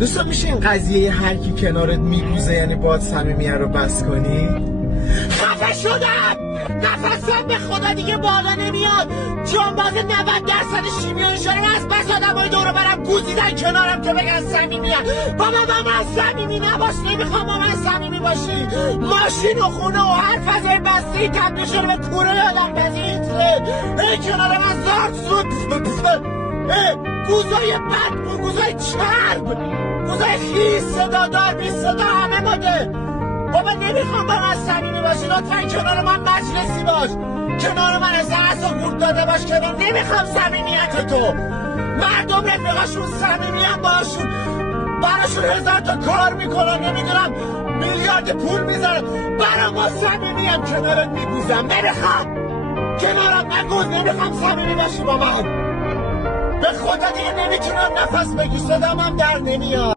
دوستان میشه این قضیه هر کی کنارت میگوزه یعنی باید صمیمیت رو بس کنی؟ خفه شدم! نفسم به خدا دیگه بالا نمیاد. جانباز 90% شیمیایی شدم. از بس آدمای دور برم گوزیدن کنارم که بگن صمیمیت. بابا با من صمیمی نباش، نمیخوام با من صمیمی باشی. ماشین و خونه و هر فضای بسته تبدیل شده به کوره آدم پذیر. کنار من زارت زود گوزای بدبو، گوزای چرب، گوزای خیس، صدادار، بی صدا، همه ماده. بابا نمیخوام با من صمیمی باشی، لطفا کنار من مجلسی باش، کنار من احساس و گورد داده باش، کنار نمیخوام صمیمیت تو. مردم رفیقاشون صمیمی هم باشون، براشون 1000 تا کار میکنن، نمیدونم میلیارد پول میذارم، برا ما صمیمی هم کنارت میگوزم. نمیخوام کنارم نگوز، نمیخوام صمیمی باشی با من. به خدا دیگه نمیتونم نفس بکشم، صدام هم در نمیاد.